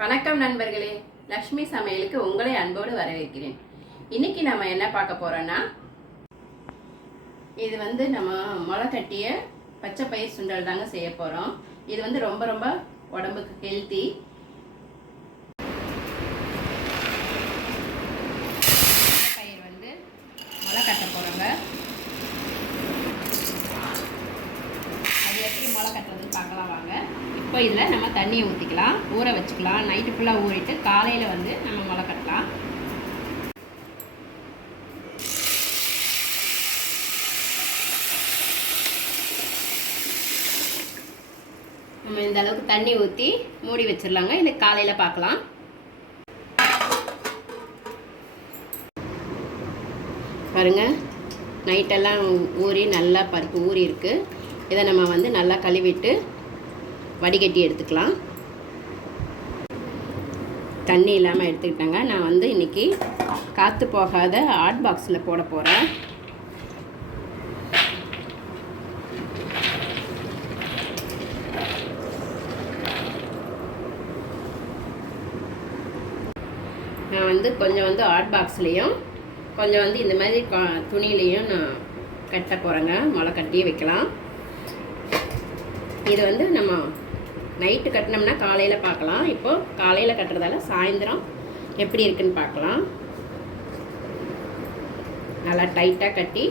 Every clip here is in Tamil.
வணக்கம் நண்பர்களே. லக்ஷ்மி சமையலுக்கு உங்களை அன்போடு வரவேற்கிறேன். இன்னைக்கு நம்ம என்ன பார்க்க போகிறோன்னா இது வந்து நம்ம முளை கட்டிய பச்சை பயிர் சுண்டல் தாங்க செய்ய போகிறோம் இது வந்து ரொம்ப ரொம்ப உடம்புக்கு ஹெல்த்தி பயிர் வந்து முளை கட்ட போறோங்க. அது எப்படி முளை கட்டுறதுன்னு பார்க்கலாம் வாங்க. இப்போ இதில் தண்ணியை ஊற்றிக்கலாம் ஊற வச்சுக்கலாம். நைட்டு ஃபுல்லாக ஊறிட்டு காலையில் வந்து நம்ம முளை கட்டலாம். நம்ம இந்த அளவுக்கு தண்ணி ஊற்றி மூடி வச்சிடலாங்க. இது காலையில் பார்க்கலாம். பாருங்க. நைட்டெல்லாம் ஊறி நல்லா பருப்பு ஊறி இருக்குது இதை நம்ம வந்து நல்லா கழுவிட்டு வடிகட்டி எடுத்துக்கலாம். தண்ணி இல்லாமல் எடுத்துக்கிட்டேங்க. நான் வந்து இன்றைக்கி காற்று போகாத ஹாட் பாக்ஸில் போட போகிறேன் நான் வந்து கொஞ்சம் வந்து ஹாட் பாக்ஸ்லேயும் கொஞ்சம் வந்து இந்த மாதிரி துணியிலையும் நான் கட்ட போகிறேங்க முளை கட்டியே வைக்கலாம். இது வந்து நம்ம நைட்டு கட்டினோம்னா காலையில் பார்க்கலாம். இப்போது காலையில் கட்டுறதால சாயந்தரம் எப்படி இருக்குன்னு பார்க்கலாம். நல்லா டைட்டாக கட்டி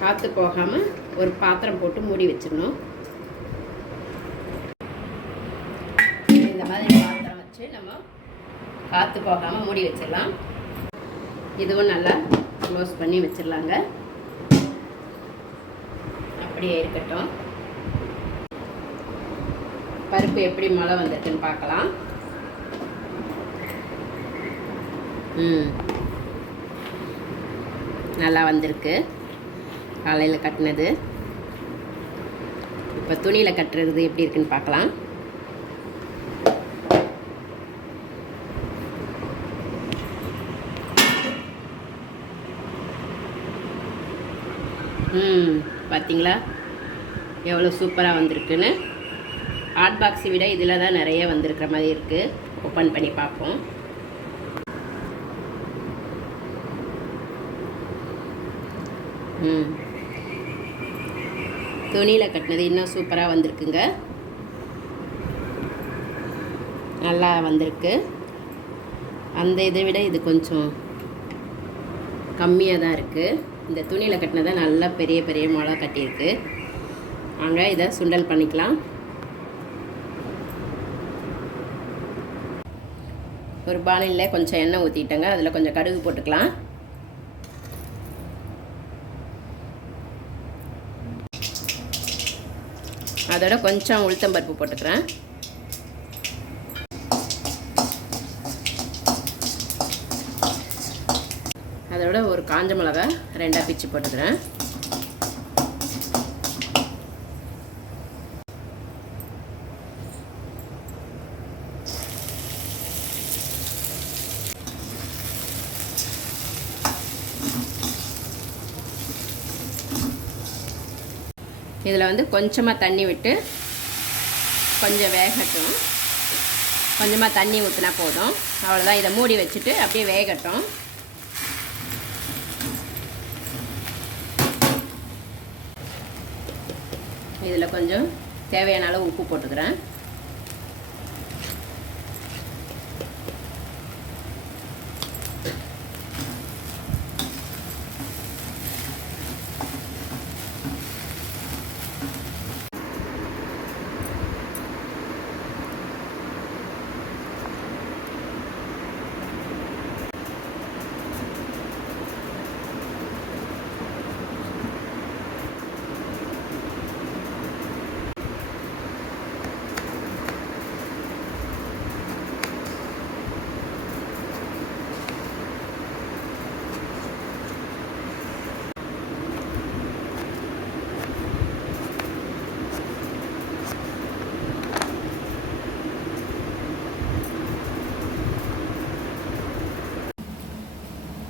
காற்று போகாமல் ஒரு பாத்திரம் போட்டு மூடி வச்சிடணும். இந்த மாதிரி பாத்திரம் வச்சு நம்ம காற்று போகாமல் மூடி வச்சிடலாம். இதுவும் நல்லா க்ளோஸ் பண்ணி வச்சிடலாங்க. அப்படியே இருக்கட்டும். பருப்பு எப்படி மழை வந்திருக்குன்னு பார்க்கலாம். ம். நல்லா வந்திருக்கு. காலையில் கட்டினது. இப்போ துணியில் கட்டுறது எப்படி இருக்குன்னு பார்க்கலாம். ம் பார்த்தீங்களா எவ்வளோ சூப்பராக வந்திருக்குன்னு. ஹாட் பாக்ஸை விட இதில் தான் நிறைய வந்திருக்கிற மாதிரி இருக்குது ஓப்பன் பண்ணி பார்ப்போம். ம். துணியில் கட்டினது இன்னும் சூப்பராக வந்திருக்குங்க. நல்லா வந்திருக்கு. அந்த இதை விட இது கொஞ்சம் கம்மியாக தான் இருக்குது இந்த துணியில் கட்டினதை நல்லா பெரிய பெரிய முளை கட்டியிருக்கு. அங்கே இதை சுண்டல் பண்ணிக்கலாம். ஒரு பானையில் கொஞ்சம் எண்ணெய் ஊற்றிட்டேங்க அதில் கொஞ்சம் கடுகு போட்டுக்கலாம். அதோட கொஞ்சம் உளுத்தம்பருப்பு போட்டுக்கிறேன். அதோட ஒரு காஞ்ச மிளகா ரெண்டாக பிச்சு போட்டுக்கிறேன். இதில் வந்து கொஞ்சமாக தண்ணி விட்டு கொஞ்சம் வேகட்டும். கொஞ்சமாக தண்ணி ஊற்றினா போதும். அவ்வளோதான் இதை மூடி வச்சுட்டு அப்படியே வேகட்டும். இதில் கொஞ்சம் தேவையான அளவு உப்பு போட்டுக்கிறேன்.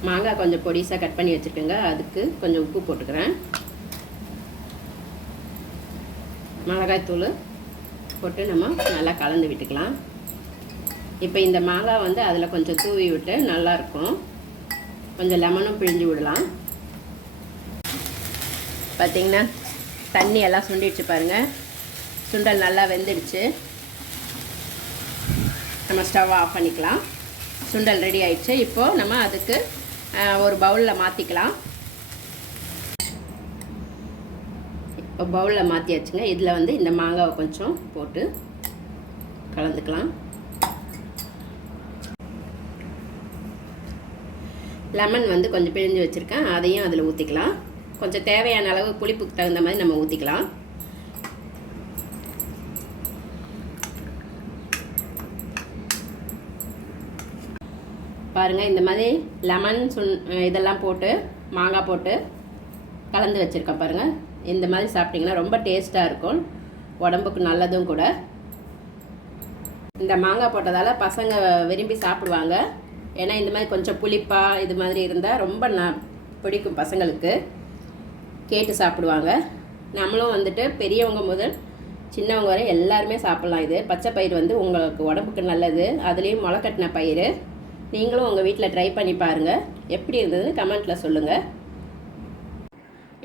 மாங்காய் கொஞ்சம் பொடிசாக கட் பண்ணி வச்சுருக்கேங்க. அதுக்கு கொஞ்சம் உப்பு போட்டுக்கிறேன். மிளகாய் தூள் போட்டு நம்ம நல்லா கலந்து விட்டுக்கலாம். இப்போ இந்த மாங்காய் வந்து அதில் கொஞ்சம் தூவி விட்டு நல்லாயிருக்கும் கொஞ்சம் லெமனும் பிழிஞ்சு விடலாம். பார்த்தீங்கன்னா தண்ணி எல்லாம் சுண்டிடுச்சு பாருங்கள் சுண்டல் நல்லா வெந்துடுச்சு. நம்ம ஸ்டவ் ஆஃப் பண்ணிக்கலாம். சுண்டல் ரெடி ஆயிடுச்சு. இப்போது நம்ம அதுக்கு ஒரு பவுலில் மாற்றிக்கலாம் இப்போ பவுலில் மாற்றியாச்சுங்க இதில் வந்து இந்த மாங்காவை கொஞ்சம் போட்டு கலந்துக்கலாம். லெமன் வந்து கொஞ்சம் பிழிஞ்சு வச்சுருக்கேன். அதையும் அதில் ஊற்றிக்கலாம் கொஞ்சம் தேவையான அளவு புளிப்புக்கு தகுந்த மாதிரி நம்ம ஊற்றிக்கலாம் பாருங்கள் இந்த மாதிரி லெமன் சுன் இதெல்லாம் போட்டு மாங்காய் போட்டு கலந்து வச்சுருக்கேன் பாருங்கள் இந்த மாதிரி சாப்பிட்டிங்கன்னா ரொம்ப டேஸ்ட்டாக இருக்கும். உடம்புக்கு நல்லதும் கூட. இந்த மாங்காய் போட்டதால் பசங்க விரும்பி சாப்பிடுவாங்க. ஏன்னா இந்த மாதிரி கொஞ்சம் புளிப்பாக இது மாதிரி இருந்தால் ரொம்ப ந பிடிக்கும் பசங்களுக்கு. கேட்டு சாப்பிடுவாங்க. நம்மளும் வந்துட்டு பெரியவங்க முதல் சின்னவங்க வரை எல்லாருமே சாப்பிட்லாம் இது. பச்சை பயிர் வந்து உங்களுக்கு உடம்புக்கு நல்லது. அதுலேயும் முளைக்கட்டின பயிர் நீங்களும் உங்கள் வீட்டில் ட்ரை பண்ணி பாருங்கள் எப்படி இருந்ததுன்னு கமெண்ட்டில் சொல்லுங்கள்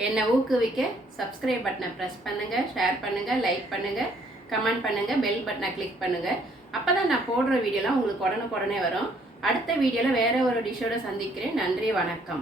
என்னை ஊக்குவிக்க சப்ஸ்கிரைப் பட்டனை ப்ரெஸ் பண்ணுங்கள் ஷேர் பண்ணுங்கள் லைக் பண்ணுங்கள் கமெண்ட் பண்ணுங்கள் பெல் பட்டனை கிளிக் பண்ணுங்கள் அப்போ தான் நான் போடுற வீடியோலாம் உங்களுக்கு உடனுக்குடனே வரும். அடுத்த வீடியோவில் வேற ஒரு டிஷ்ஷோட சந்திக்கிறேன். நன்றி வணக்கம்.